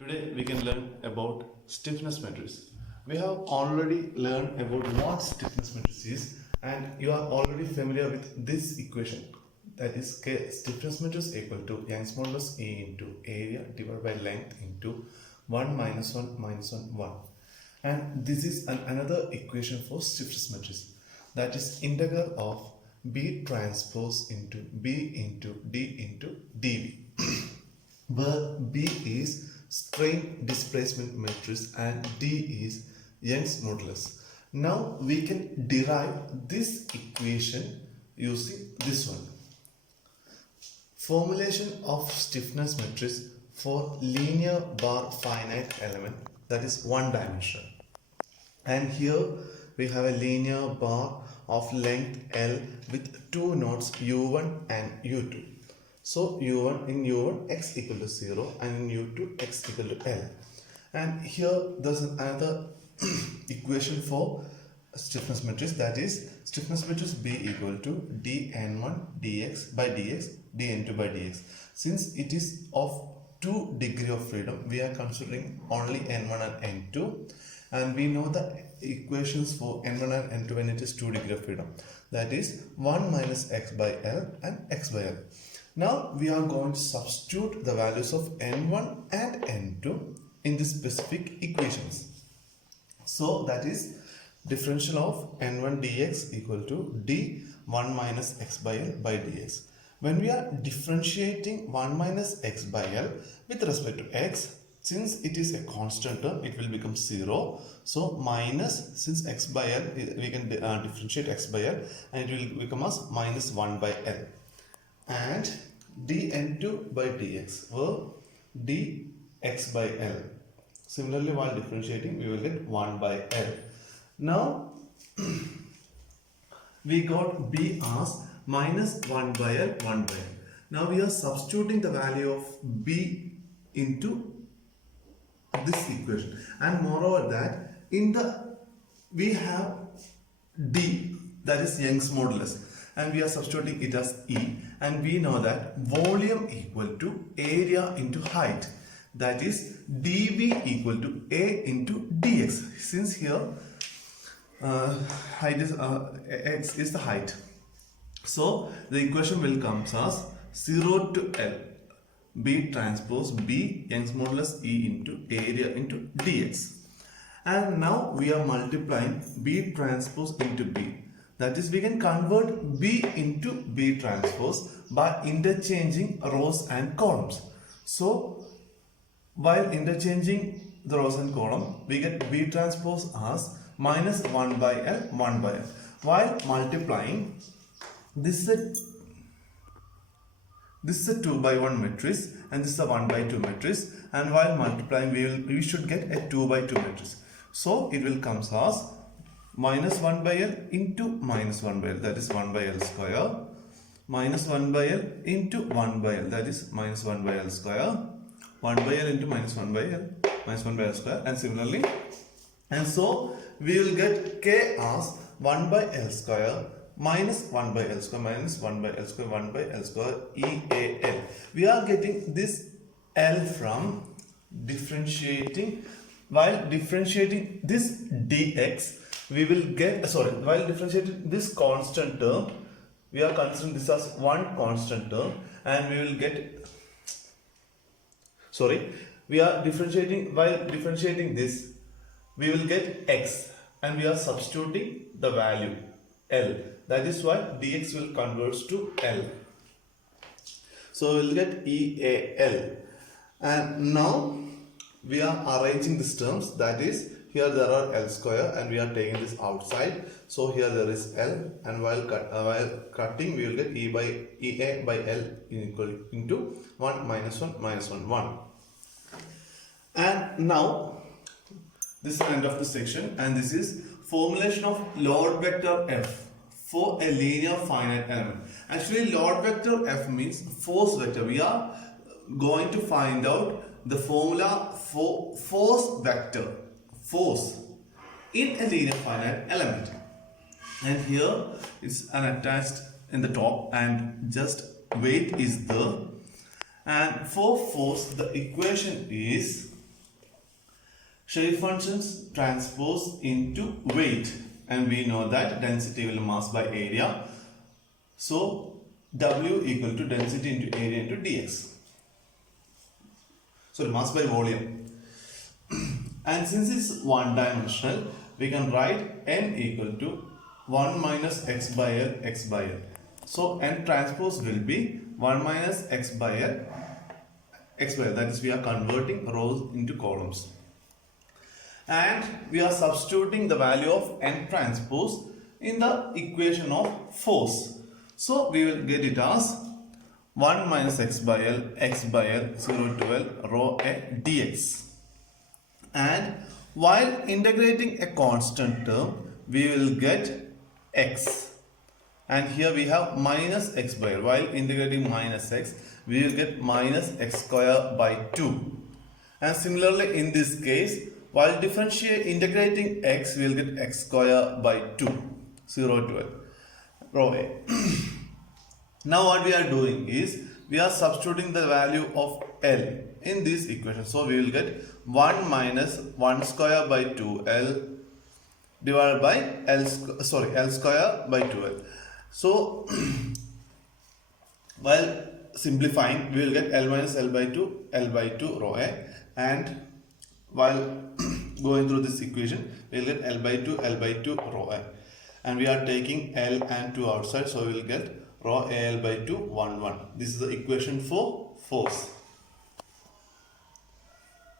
Today we can learn about stiffness matrix. We have already learned about what stiffness matrix is and you are already familiar with this equation. That is K stiffness matrix equal to Young's modulus E into area divided by length into 1 minus 1 minus 1 1. And this is another equation for stiffness matrix. That is integral of B transpose into B into D into dV. Where B is strain displacement matrix and D is Young's modulus. Now we can derive this equation using this one. Formulation of stiffness matrix for linear bar finite element, that is one dimensional. And here we have a linear bar of length L with two nodes U1 and U2. So in U1 x equal to 0 and in U2 x equal to L. And here there's another equation for stiffness matrix, that is stiffness matrix B equal to dn1 dx by dx dn2 by dx. Since it is of 2 degree of freedom, we are considering only n1 and n2, and we know the equations for n1 and n2 when it is 2 degree of freedom, that is 1 minus x by L and x by L. Now we are going to substitute the values of n1 and n2 in the specific equations. So that is differential of n1 dx equal to d1 minus x by L by dx. When we are differentiating 1 minus x by L with respect to x, since it is a constant term, it will become 0. So minus, since x by L, we can differentiate x by L and it will become as minus 1 by L. And dn2 by dx were dx by L. Similarly, while differentiating, we will get 1 by L. Now, we got B as minus 1 by L, 1 by L. Now, we are substituting the value of B into this equation. And moreover that, we have D, that is Young's modulus. And we are substituting it as E. And we know that volume equal to area into height. That is dV equal to A into dx. Since here height is x is the height, so the equation will come as 0 to L B transpose B Young's modulus E into area into dx. And now we are multiplying B transpose into B. That is, we can convert B into B transpose by interchanging rows and columns. So while interchanging the rows and column, we get B transpose as minus 1 by L, 1 by L. While multiplying, this is a 2 by 1 matrix and this is a 1 by 2 matrix. And while multiplying, we should get a 2 by 2 matrix. So it will come as minus 1 by L into minus 1 by L, that is 1 by L square, minus 1 by L into 1 by L, that is minus 1 by L square, 1 by L into minus 1 by L, minus 1 by L square, and similarly. And so we will get K as 1 by L square minus 1 by L square minus 1 by L square 1 by L square EAL. We are getting this L from differentiating. While differentiating this dx, we will get, while differentiating this constant term, we are considering this as one constant term, and we will get, we are differentiating, while differentiating this, we will get x, and we are substituting the value L. That is why dx will converge to L. So we will get EAL. And now we are arranging these terms, that is, here there are L square and we are taking this outside. So here there is L, and while cutting we will get EA by L equal into 1 minus 1 minus 1 1. And now this is the end of the section, and this is formulation of load vector F for a linear finite element. Actually, load vector F means force vector. We are going to find out the formula for force vector, force in a linear finite element. And here it's attached in the top, and just weight is there. And for force, the equation is shape functions transpose into weight, and we know that density will mass by area. So W equal to density into area into dx. So mass by volume. And since it's one dimensional, we can write n equal to 1 minus x by l x by l. So n transpose will be 1 minus x by l x by l. That is, we are converting rows into columns. And we are substituting the value of n transpose in the equation of force. So we will get it as 1 minus x by l 0 to l rho a dx. And while integrating a constant term, we will get x. And here we have minus x by l. While integrating minus x, we will get minus x square by 2. And similarly in this case, while integrating x, we will get x square by 2, 0 to l, rho a. Now what we are doing is, we are substituting the value of L in this equation. So we will get 1 minus 1 square by 2L divided by L square by 2L. So while simplifying, we will get L minus L by 2 rho A, and while going through this equation, we will get L by 2 rho A, and we are taking L and 2 outside, so we will get rho AL by 2 1 1. This is the equation for force.